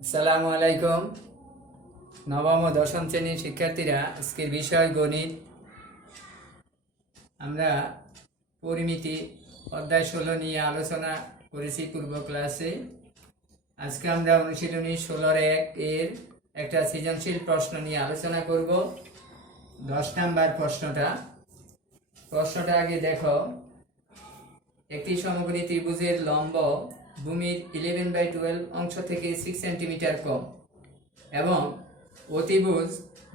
আসসালামু আলাইকুম। নবম ও দশম শ্রেণীর শিক্ষার্থীরা, আজকের বিষয় গণিত। আমরা পরিমিতি অধ্যায় 16 নিয়ে আলোচনা করেছি পূর্ব ক্লাসে। আজকে আমরা অনুশীলনী 16-1 এর একটা সৃজনশীল প্রশ্ন নিয়ে আলোচনা করব। 10 নাম্বার প্রশ্নটা আগে দেখো। একটি সমকোণী ত্রিভুজের লম্ব ভূমির 11/12 অংশ থেকে 6 সেন্টিমিটার কম এবং অতিভুজ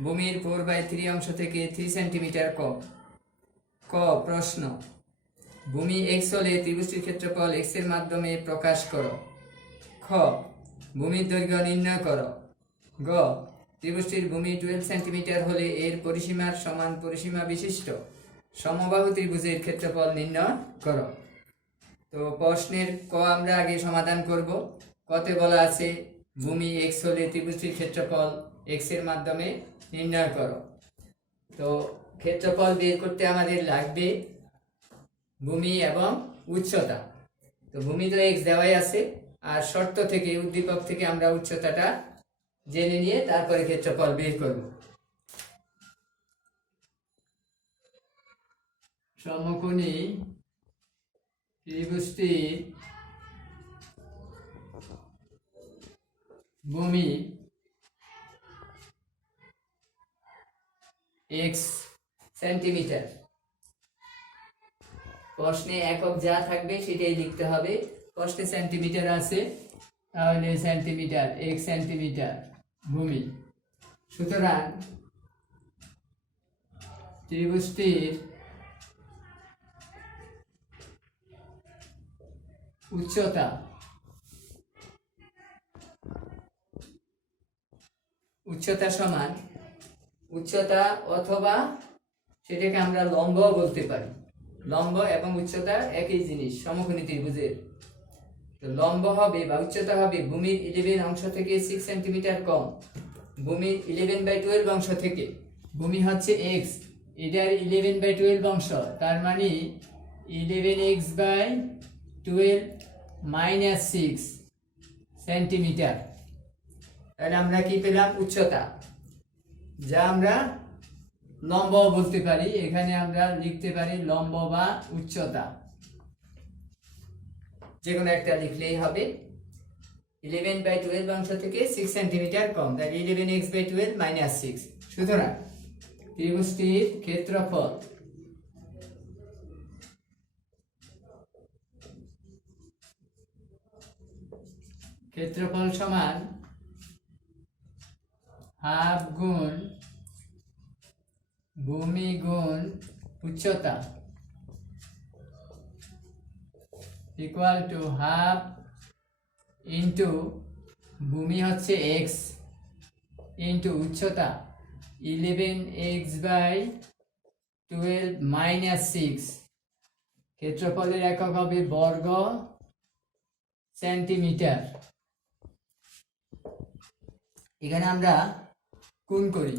ভূমির 4/3 অংশ থেকে 3 সেন্টিমিটার কম। ক প্রশ্ন, ভূমি x হলে ত্রিভুজটির ক্ষেত্রফল x এর মাধ্যমে প্রকাশ করো। খ ভূমির দৈর্ঘ্য নির্ণয় করো। গ ত্রিভুজটির ভূমি 12 সেন্টিমিটার হলে এর পরিসীমার সমান পরিসীমা বিশিষ্ট সমবাহু ত্রিভুজের ক্ষেত্রফল নির্ণয় করো। তো প্রশ্নের ক আমরা আগে সমাধান করব। কতে বলা আছে ভূমি x হলে ত্রিভুজটির ক্ষেত্রফল x এর মাধ্যমে নির্ণয় করো। তো ক্ষেত্রফল বের করতে আমাদের লাগবে ভূমি এবং উচ্চতা। তো ভূমি তো x দেওয়াই আছে, আর শর্ত থেকে উদ্দীপক থেকে আমরা উচ্চতাটা জেনে নিয়ে তারপরে ক্ষেত্রফল বের করব। সমকোণী ত্রিভুজটির ভূমি x সেন্টিমিটার। প্রশ্নে একক যা থাকবে সেটাই লিখতে হবে। প্রশ্নে সেন্টিমিটার আছে, তাহলে সেন্টিমিটার, x সেন্টিমিটার ভূমি। সুতরাং ত্রিভুজটির উচ্চতা সমান উচ্চতা, অথবা সেটাকে আমরা লম্ব বলতে পারি। লম্ব এবং উচ্চতা একই জিনিস সমকোণী ত্রিভুজের। তো লম্ব হবে বা উচ্চতা হবে ভূমির 11 অংশ থেকে 6 সেন্টিমিটার কম। ভূমির 11/12 অংশ থেকে, ভূমি হচ্ছে x, এটার 11/12 অংশ, তার মানে 11x/12 - 6 সেন্টিমিটার। তাহলে আমরা কি পেলাম? উচ্চতা, যা আমরা লম্ব বলতে পারি। এখানে আমরা লিখতে পারি লম্ব বা উচ্চতা, যে কোনো একটা লিখলেই হবে। 11/12 অংশ থেকে 6 সেন্টিমিটার কম, তাই 11x/12 - 6। সুতরাং ত্রিভুজটির ক্ষেত্রফল সমান হাফ গুণ ভূমি গুণ উচ্চতা ইকুয়াল টু হাফ ইন্টু ভূমি হচ্ছে x ইন্টু উচ্চতা 11x/12 - 6। ক্ষেত্রফলের একক হবে বর্গ সেন্টিমিটার। এখানে আমরা গুণ করি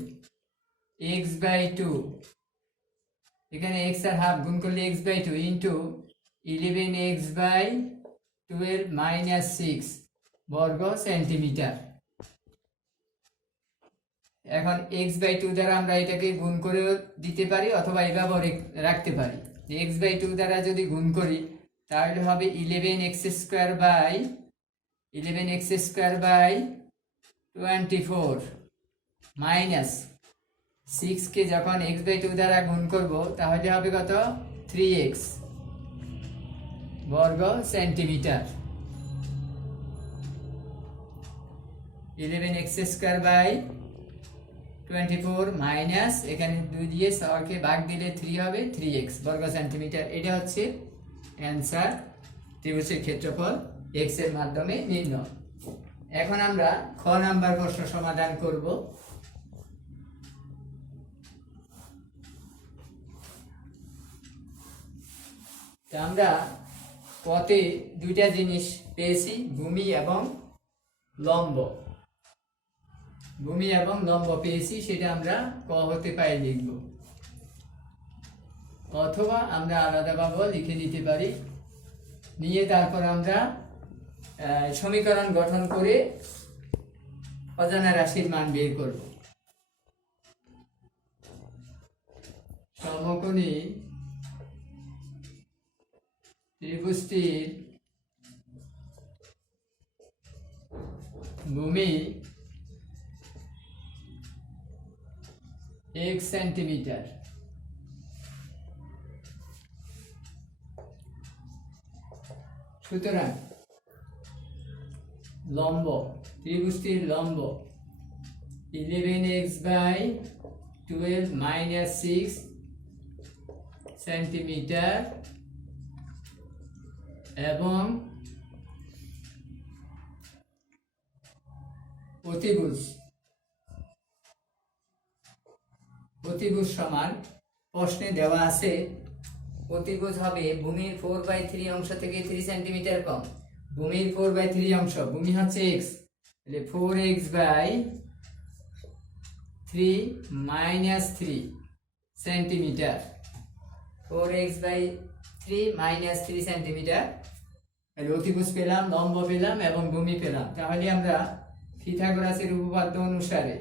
x/2, এখানে x আর হাফ গুণ করলে x/2 ইন্টু 11x/12 - 6 বর্গ সেন্টিমিটার। এখন x/2 দ্বারা আমরা এটাকে গুণ করে দিতে পারি, অথবা এভাবে রাখতে পারি। x/2 দ্বারা যদি গুণ করি তাহলে হবে 11x² মাইনাস 6 কে যখন x/2 দ্বারা গুণ করব তাহলে হবে কত? 3x বর্গ সেন্টিমিটার। 11x² মাইনাস, এখানে 2 দিয়ে 6 ভাগ দিলে 3 হবে, 3x বর্গ সেন্টিমিটার। এটা হচ্ছে অ্যান্সার, ত্রিভুজের ক্ষেত্রফল x এর মাধ্যমে নির্ণয়। এখন আমরা খ নাম্বার প্রশ্ন সমাধান করব। আমরা কতে দুইটা জিনিস পেয়েছি, ভূমি এবং লম্ব। ভূমি এবং লম্ব পেয়েছি, সেটা আমরা ক হতে পাই লিখব, অথবা আমরা আলাদাভাবে লিখে নিতে পারি। নিয়ে তারপর আমরা সমীকরণ গঠন করে অজানা রাশির মান বের করব। সমকোণী ত্রিভুজটির ভূমি x সেন্টিমিটার, সুতরাং লম্ব ত্রিভুজটির লম্ব 11x/12 - 6 সেন্টিমিটার এবং অতিভুজ সমান প্রশ্নে দেওয়া আছে অতিভুজ হবে ভূমির 4/3 অংশ থেকে 3 সেন্টিমিটার কম। ভূমির 4/3 অংশ, ভূমি হচ্ছে x, তাহলে 4x/3 - 3 সেন্টিমিটার, 4x/3 - 3 সেন্টিমিটার। তাহলে অতিভুজ পেলাম, লম্ব পেলাম এবং ভূমি পেলাম। তাহলে আমরা পিথাগোরাসের উপপাদ্য অনুসারে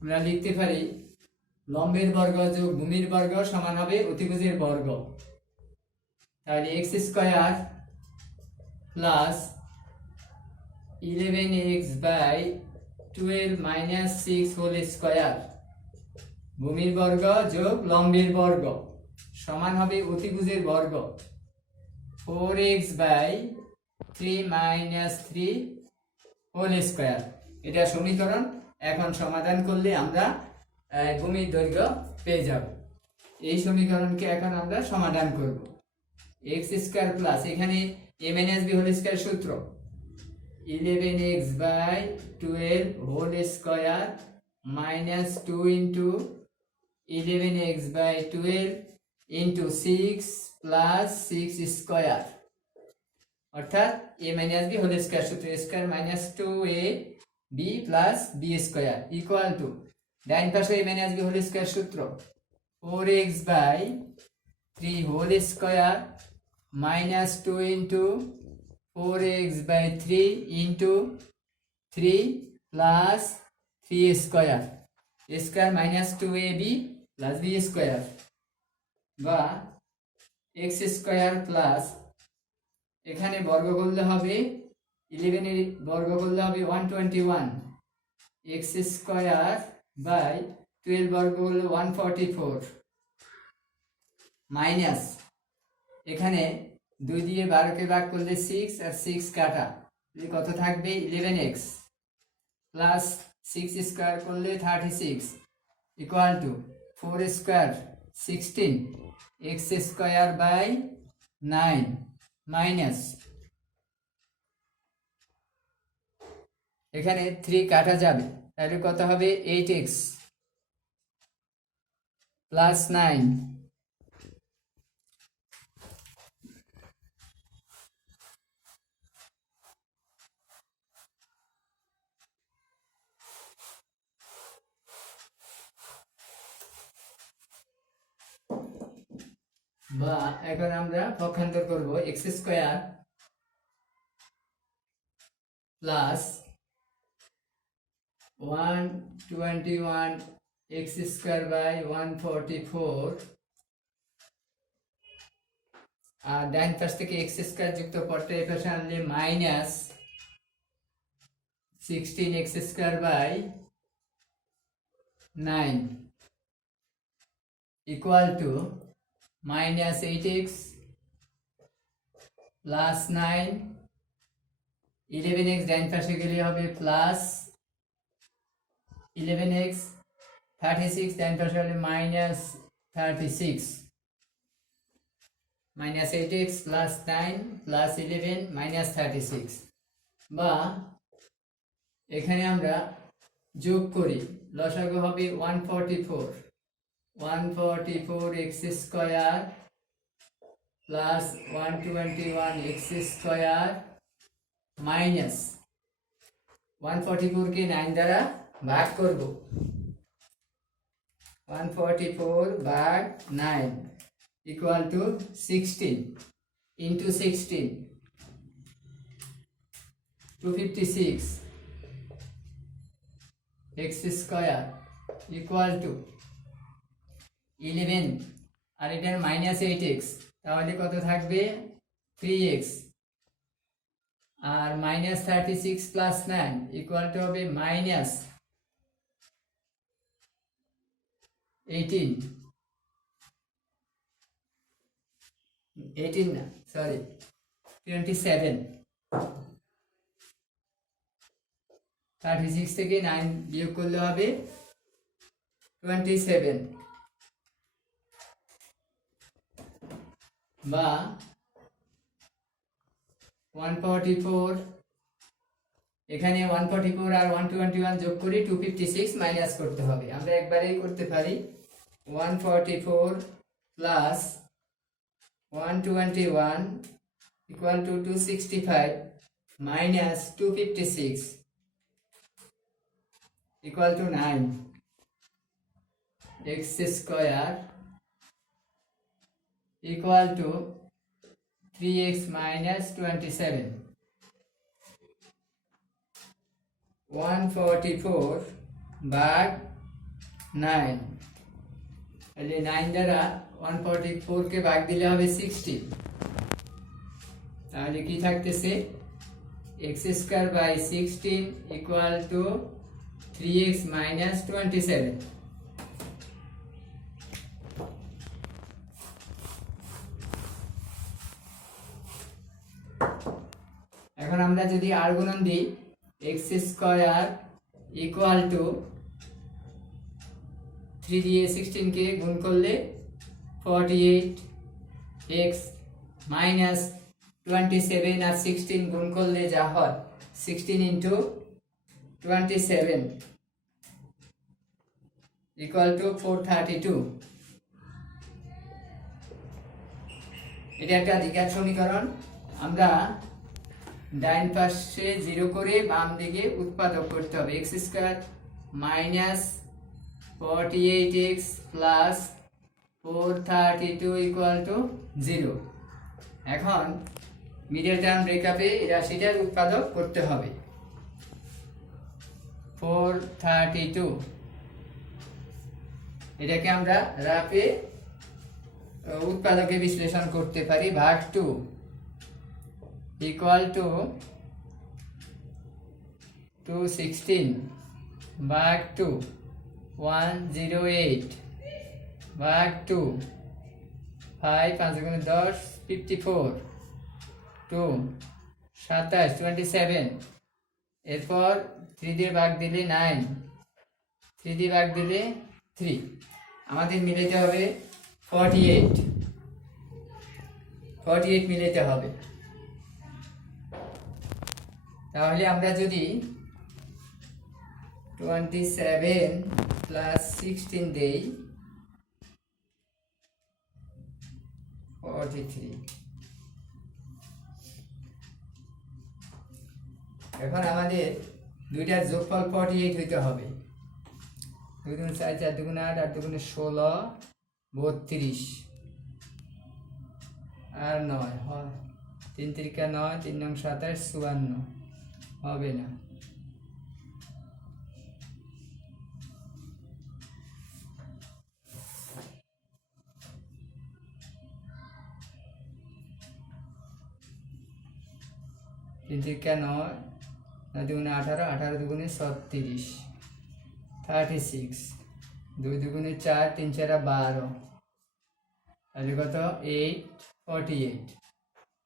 আমরা লিখতে পারি লম্বের বর্গ যোগ ভূমির বর্গ সমান হবে অতিভুজের বর্গ। তাহলে x² plus 11x/12 - 6 whole square ভূমির বর্গ যোগ লম্বের বর্গ সমান হবে অতিভুজের বর্গ 4x/3 - 3 হোল স্কয়ার। এটা সমীকরণ। এখন সমাধান করলে আমরা ভূমির দৈর্ঘ্য পেয়ে যাব। এই সমীকরণকে এখন আমরা সমাধান করব। x² প্লাস এখানে a - b হোল স্কয়ার সূত্র 11x/12 whole square minus 2 into 11x/12 into 6 plus 6 square, অর্থাৎ a - b হোল স্কয়ার সূত্র square minus 2ab plus b square equal to ডাইন পাশে a - b হোল স্কয়ার সূত্র 4x/3 whole square minus 2 into 4x/3 into 3 plus 3 square square minus 2ab plus b square, বা x² plus এখানে বর্গ করলে হবে 11 এর বর্গ করলে হবে 121, x²/12 বর্গ করলে 144 মাইনাস এখানে 2 দিয়ে 12কে ভাগ করলে 6 আর 6 কাটা, কত থাকবে 11x প্লাস 6 স্কয়ার করলে 36 ইকুয়াল টু 4² 16 x²/9 মাইনাস এখানে 3 কাটা যাবে, তাহলে কত হবে 8x প্লাস 9 বা এখন আমরা পক্ষান্তর করব x² প্লাস 121 x²/144 আর ডান পাশ থেকে x² যুক্ত পদটা এই পাশে আনলে minus 16 x²/9 equal to minus 8x plus 9, 11x ডাইন পাশে গেলে হবে প্লাস 11x, 36 ডাইন পাশে হলে minus 36, minus 8x plus 9 plus 11 minus 36, বা এখানে আমরা যোগ করি লসাগু হবে 144 x² প্লাস 121 x² মাইনাস 144 কে 9 দ্বারা ভাগ করব। 144 ভাগ 9 equal to 16 into 16 256 x square equal two 11 আর এটার -8x, তাহলে কত থাকবে 3x, R -36 plus 9 equal to হবে -18 না সরি 27। 36 থেকে 9 বিয়োগ করলে হবে 27, বা 144, এখানে 144 আর 121 যোগ করে 256 মাইনাস করতে হবে। আমরা একবারেই করতে পারি। 144 plus 121 equal to 265 minus 256 equal to 9, x square equal to 3x minus 27। 144 ভাগ 9, তাহলে 9 দ্বারা 144 কে ভাগ দিলে হবে 60, তাহলে কি থাকতেছে x square by 16 equal to 3x minus 27। এখন আমরা যদি আর গুণন দিই, x স্কয়ার ইকুয়াল টু 3 দিয়ে 16 কে গুণ করলে 48x মাইনাস 27 আর 16 গুণ করলে যা হয় 16 ইন্টু 27 ইকুয়াল টু 432। এটা একটা দ্বিঘাত সমীকরণ। আমরা ডাইন পাশে 0 করে বাম দিকে উৎপাদক করতে হবে। x square minus 48x plus 432 equal to 0। এখন মিডল টার্ম ব্রেকআপে এই রাশিটার উৎপাদক করতে হবে। 432 এটাকে আমরা রাপে উৎপাদকে বিশ্লেষণ করতে পারি। ভাগ 2 ইকুয়াল টু 216 ভাগ 2 108 ভাগ 2 5 5 গুণে 10 54 2 27 27, এরপর 3 দিয়ে ভাগ দিলে 9, 3 দিয়ে ভাগ দিলে 3, আমাদের মিলাতে হবে 48 মিলাতে হবে। তাহলে আমরা যদি 27 প্লাস 16 দেই 43। এখন আমাদের দুইটার যোগফল 48 হইতে হবে। 2 গুণ 4 4 2 গুণ 8 8 2 গুণ 16 32 আর 9 হয় 3 3 9 3 9 27 54 হবে না। তিন 9 9 দুগুণে 18 18 দুগুণে 36 36 2 দুগুণে 4 3 4 12, তাহলে কত 8 48।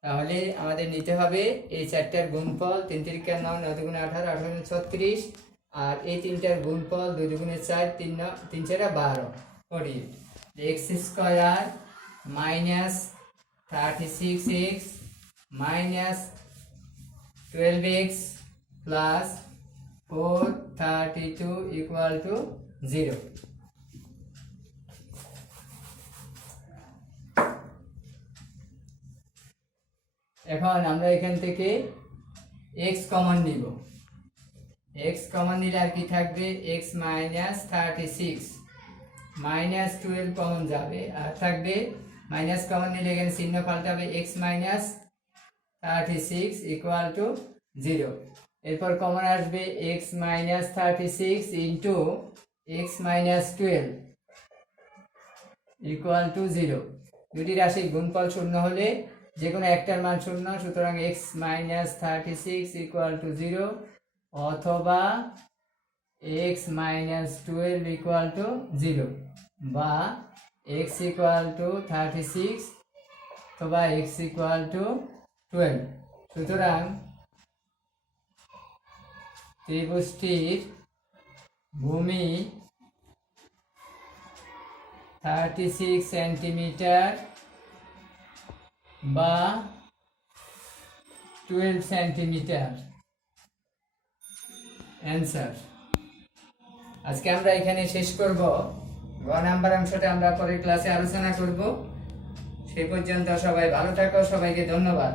তাহলে আমাদের নিতে হবে এই চারটার গুণফল 3 3 9 9 দুগুণে 18 18 দুগুণে 36, আর এই তিনটার গুণফল 2 দুগুণে 4 3 3 4 12 48। x square minus 36x minus 12x plus 432 equal to 0। এখন আমরা এখান থেকে x কমন নিব। এক্স কমন নিলে আর কি থাকবে এক্স মাইনাস 36 মাইনাস 12 কমন যাবে আর থাকবে মাইনাস কমন নিলে এখানে চিহ্ন পাল্টাবে এক্স মাইনাস 36 ইকুয়াল টু 0। এরপর কমন আসবে x minus 36 into x minus 12 equal to 0। দুটি রাশির গুণফল শূন্য হলে যে কোনো একটার মান শূন্য, সুতরাং এক্স মাইনাস 36 ইকুয়াল টু 0 অথবা এক্স মাইনাস 12 ইকুয়াল টু 0 বা এক্স ইকুয়াল টু 36 অথবা এক্স ইকুয়াল টু 12। সুতরাং ত্রিভুজটির ভূমি 36 সেন্টিমিটার বা 12 সেন্টিমিটার। অ্যান্সার। আজকে আমরা এখানে শেষ করব। গ নাম্বার অংশটা আমরা পরের ক্লাসে আলোচনা করব। সেই পর্যন্ত সবাই ভালো থাকো, সবাইকে ধন্যবাদ।